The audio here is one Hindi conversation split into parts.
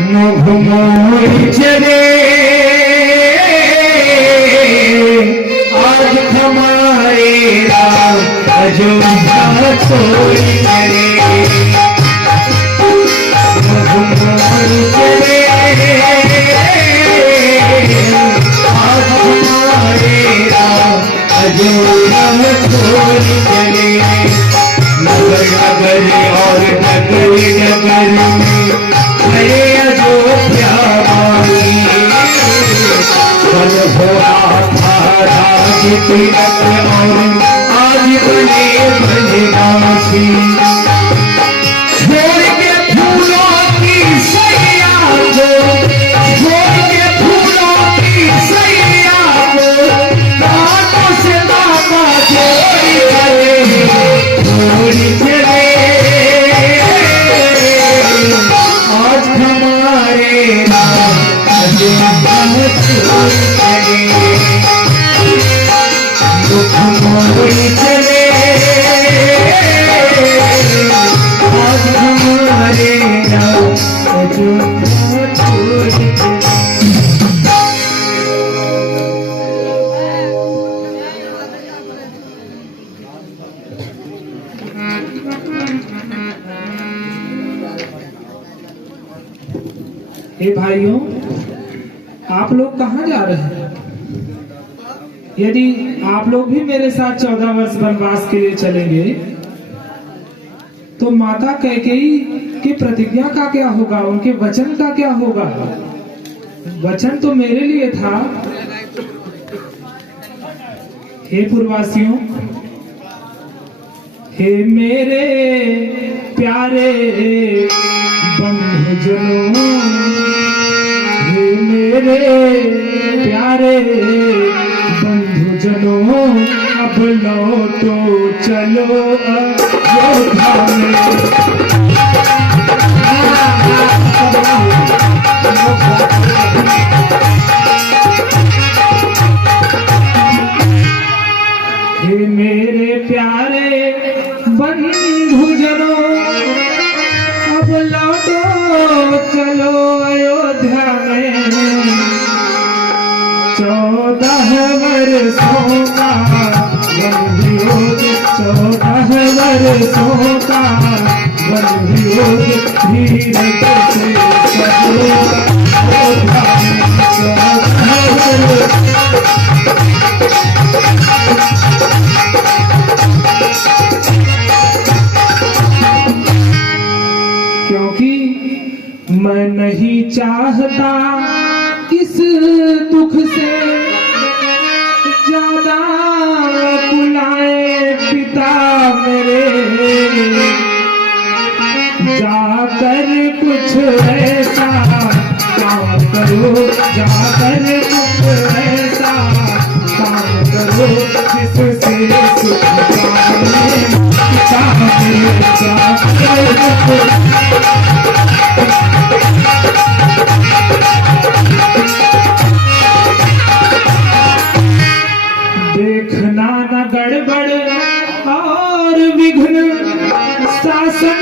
मुख मोड़ चले आज हमारे राम अयोध्या छोड़ चले मुख मोड़ चले आज हमारे राम अयोध्या छोड़ चले नगर नगर और नगर नगर में हरे अयोध्या वाली कल हो था राज तिलक और आज बने बनवासी छोड़ के फूलों की सैया को छोड़ के फूलों की सैया को हाथों से माता जोड़ी करे छोड़ चले आज हमारे राम अयोध्या छोड़ चले दुख मोड़ चले आज हमारे राम अयोध्या छोड़ चले। हे भाइयों, आप लोग कहाँ जा रहे हैं? यदि आप लोग भी मेरे साथ 14 वर्ष वनवास के लिए चलेंगे तो माता कैकेयी की प्रतिज्ञा का क्या होगा, उनके वचन का क्या होगा? वचन तो मेरे लिए था। हे पूर्ववासियों, हे मेरे प्यारे बंधुजनों, हे मेरे प्यारे बंधुजनों, अब लौटो चलो अयोध्या में। हे मेरे प्यारे बंधुजनों, अब लौटो चलो अयोध्या में। 14 वर्षों का वनवियोग, 14 वर्षों का वनवियोग, धीरे से चलो अयोध्या में। क्योंकि मैं नहीं चाहता इस दुख से ज्यादा बुलाए पिता मेरे, जाकर कुछ ऐसा काम करो, जाकर कुछ ऐसा काम करो जिससे सुख पाए पिता देखना न गड़बड़ और विघ्न शासन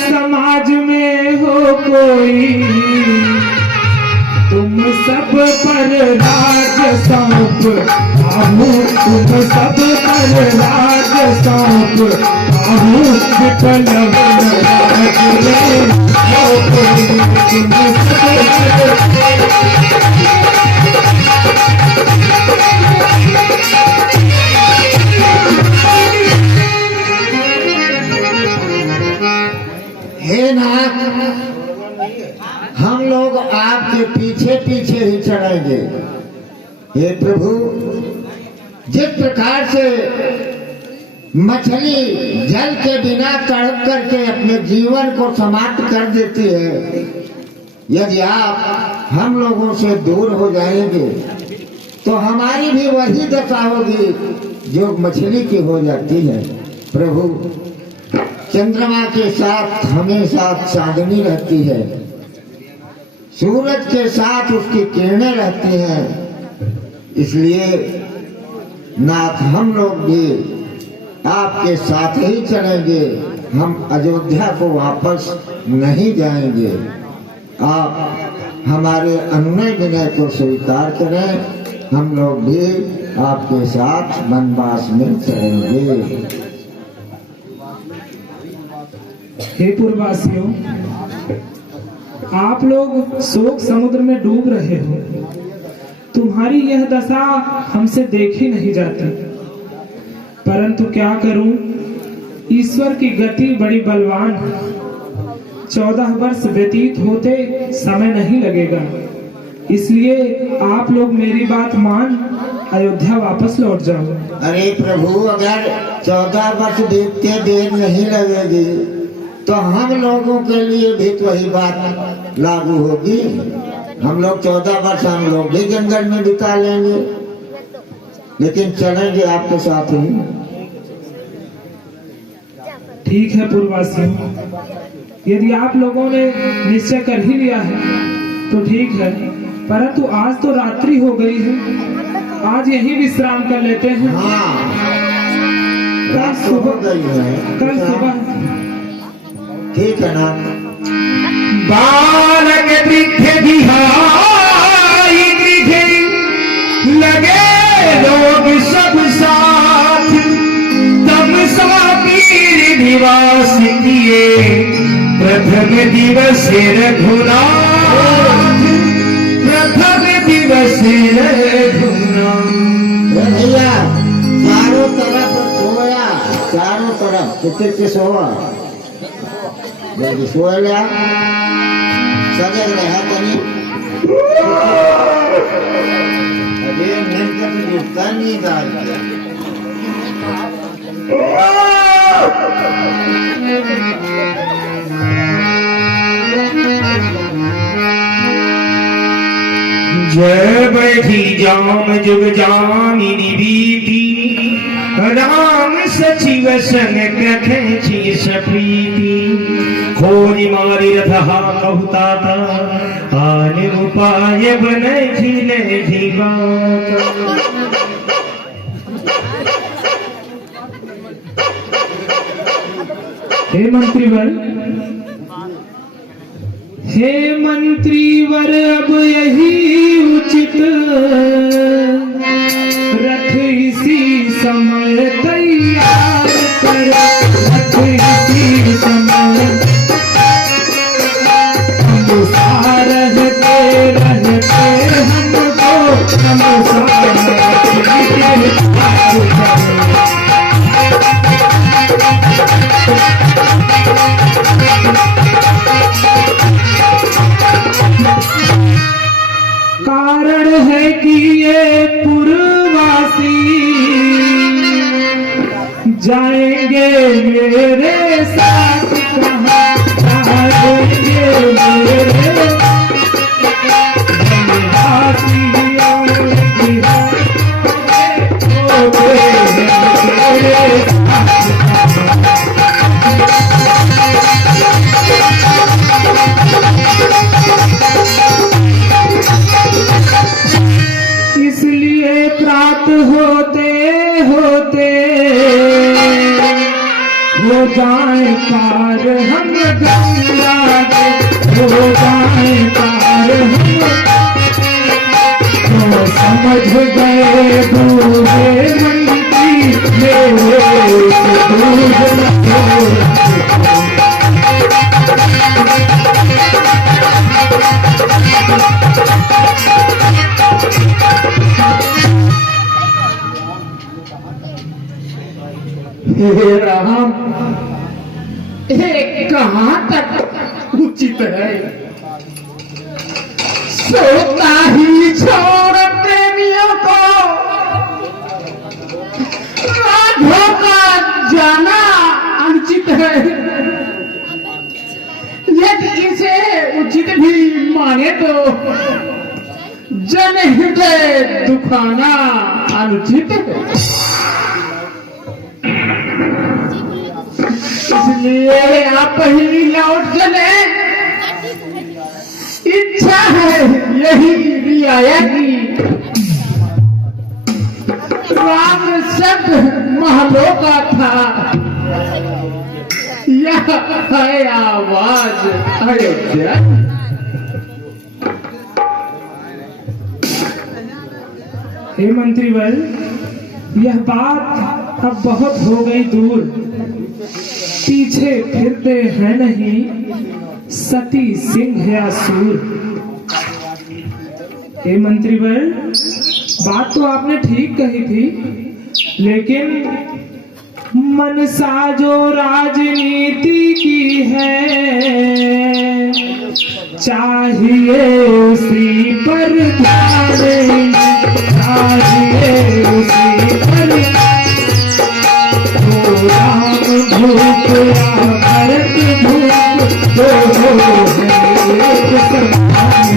समाज में हो कोई, तुम सब पर राज सौंप आहू, तुम सब पर राज सौंप आहू, विप्लव राज में हो कोई, तुम सब हे नाथ, हम लोग आपके पीछे पीछे ही चलेंगे। हे प्रभु, जिस प्रकार से मछली जल के बिना तड़प करके अपने जीवन को समाप्त कर देती है, यदि आप हम लोगों से दूर हो जाएंगे तो हमारी भी वही दशा होगी जो मछली की हो जाती है। प्रभु, चंद्रमा के साथ हमेशा चांदनी रहती है, सूरज के साथ उसकी किरणें रहती हैं, इसलिए नाथ हम लोग भी आपके साथ ही चलेंगे, हम अयोध्या को वापस नहीं जाएंगे। आप हमारे अनुनय विनय को स्वीकार करें, हम लोग भी आपके साथ वनवास में चलेंगे। हे पूर्ववासियों, आप लोग शोक समुद्र में डूब रहे हो। तुम्हारी यह दशा हमसे देखी नहीं जाती, परंतु क्या करूं, ईश्वर की गति बड़ी बलवान है। 14 वर्ष व्यतीत होते समय नहीं लगेगा, इसलिए आप लोग मेरी बात मान अयोध्या वापस लौट जाओ। अरे प्रभु, अगर 14 वर्ष बीतते देर नहीं लगेगी तो हम लोगों के लिए भी तो वही बात लागू होगी। हम लोग 14 वर्ष हम लोग भी जंगल में बिता लेंगे, लेकिन चलेंगे आपके साथ ही। ठीक है पूर्ववासियों, यदि आप लोगों ने निश्चय कर ही लिया है तो ठीक है, परंतु आज तो रात्रि हो गई है, आज यही विश्राम कर लेते हैं। हाँ, कल सुबह ठीक है ना। बालक वृद्ध बिहाई गृहे लगे लोग सब साथ, तमसा पीर निवास किए प्रथम दिवस रघुनाथ, प्रथम दिवस रघुनाथ। भैया चारों तरफ सोया, चारों तरफ कितने सोआ, सो लिया, सजग रहा तनी। अरे नहीं डाल जय बैठी जाम जुग जामिनी बीती, राम सचिव सन कथि सप्रीति, खोरी मारी रथहा कहता आन उपाय बन झिले झिबात। हे मंत्रीवर, हे मंत्रीवर, अब यही उचित रथ इसी समय तैयार कर, रथ इसी समय हम रहते रहते हमको कारण है कि ये पूर्ववासी जाएंगे मेरे साथ, कहाँ जाएंगे मेरे इसलिए प्रात होते होते हो जाए पार हम गंगा के, हो जाए पार हम, तो समझ गए बूढ़े मंत्री मेरे हे राम, कहाँ तक उचित है, सोता ही छोड़ प्रेमियों को राघव का जाना अनुचित है। यदि इसे उचित भी माने तो जन हृदय दुखाना अनुचित है। इसलिए आप ही लौट चले, इच्छा है यही रियाया की। राम शब्द महलों का था, यह है आवाज अयोध्या। हे मंत्रीवर, यह बात अब बहुत हो गई दूर। पीछे फिरते हैं नहीं सती सिंह या सूर। हे मंत्रीवर, बात तो आपने ठीक कही थी, लेकिन मनसा जो राजनीति की है, चाहिए उसी पर ध्यान, चाहिए उसी पर। तो राम भूप या भरत भूप, दोनों है एक समान।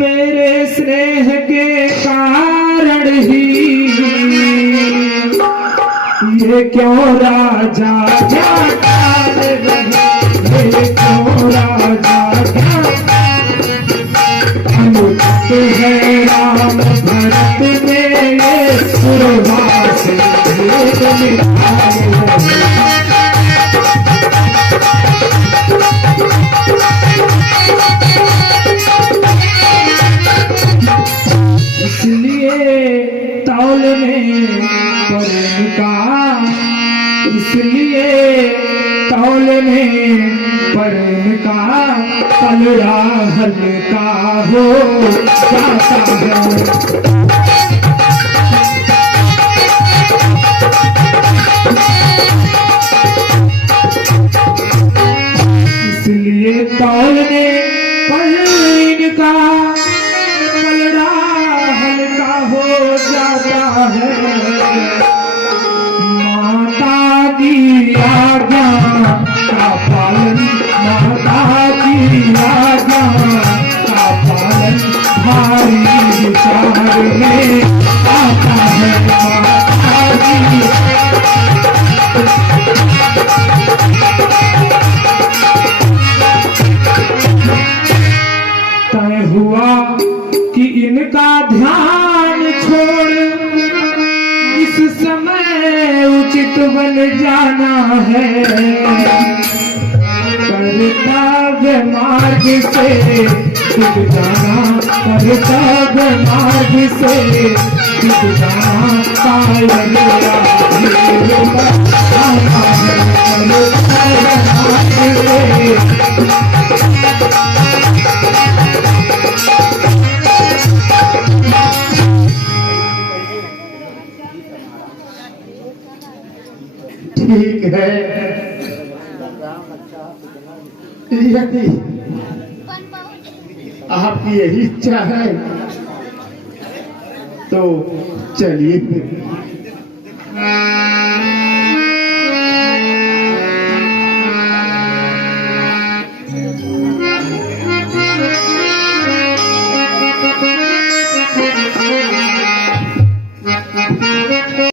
मेरे स्नेह के कारण ही ये क्यों राजा जान रहे, ये क्यों राजा अनुचित है राम भरत में ये सुरवास इसलिए तौलने पर का, इसलिए तौलने पर का पलड़ा हल्का हो जाता है। इसलिए तौलने पर का पलड़ा हल्का हो जाता है। माता की आज्ञा का पालन, माता की आज्ञा का पालन भारी विचार में आता है। माता की तय हुआ कि इनका ध्यान छोड़ इस समय उचित बन जाना है। कर्तव्य मार्ग से डूब जाना, कर्तव्य मार्ग से डूब जाना, कायल ठीक है। यदि आपकी यही इच्छा है तो चलिए।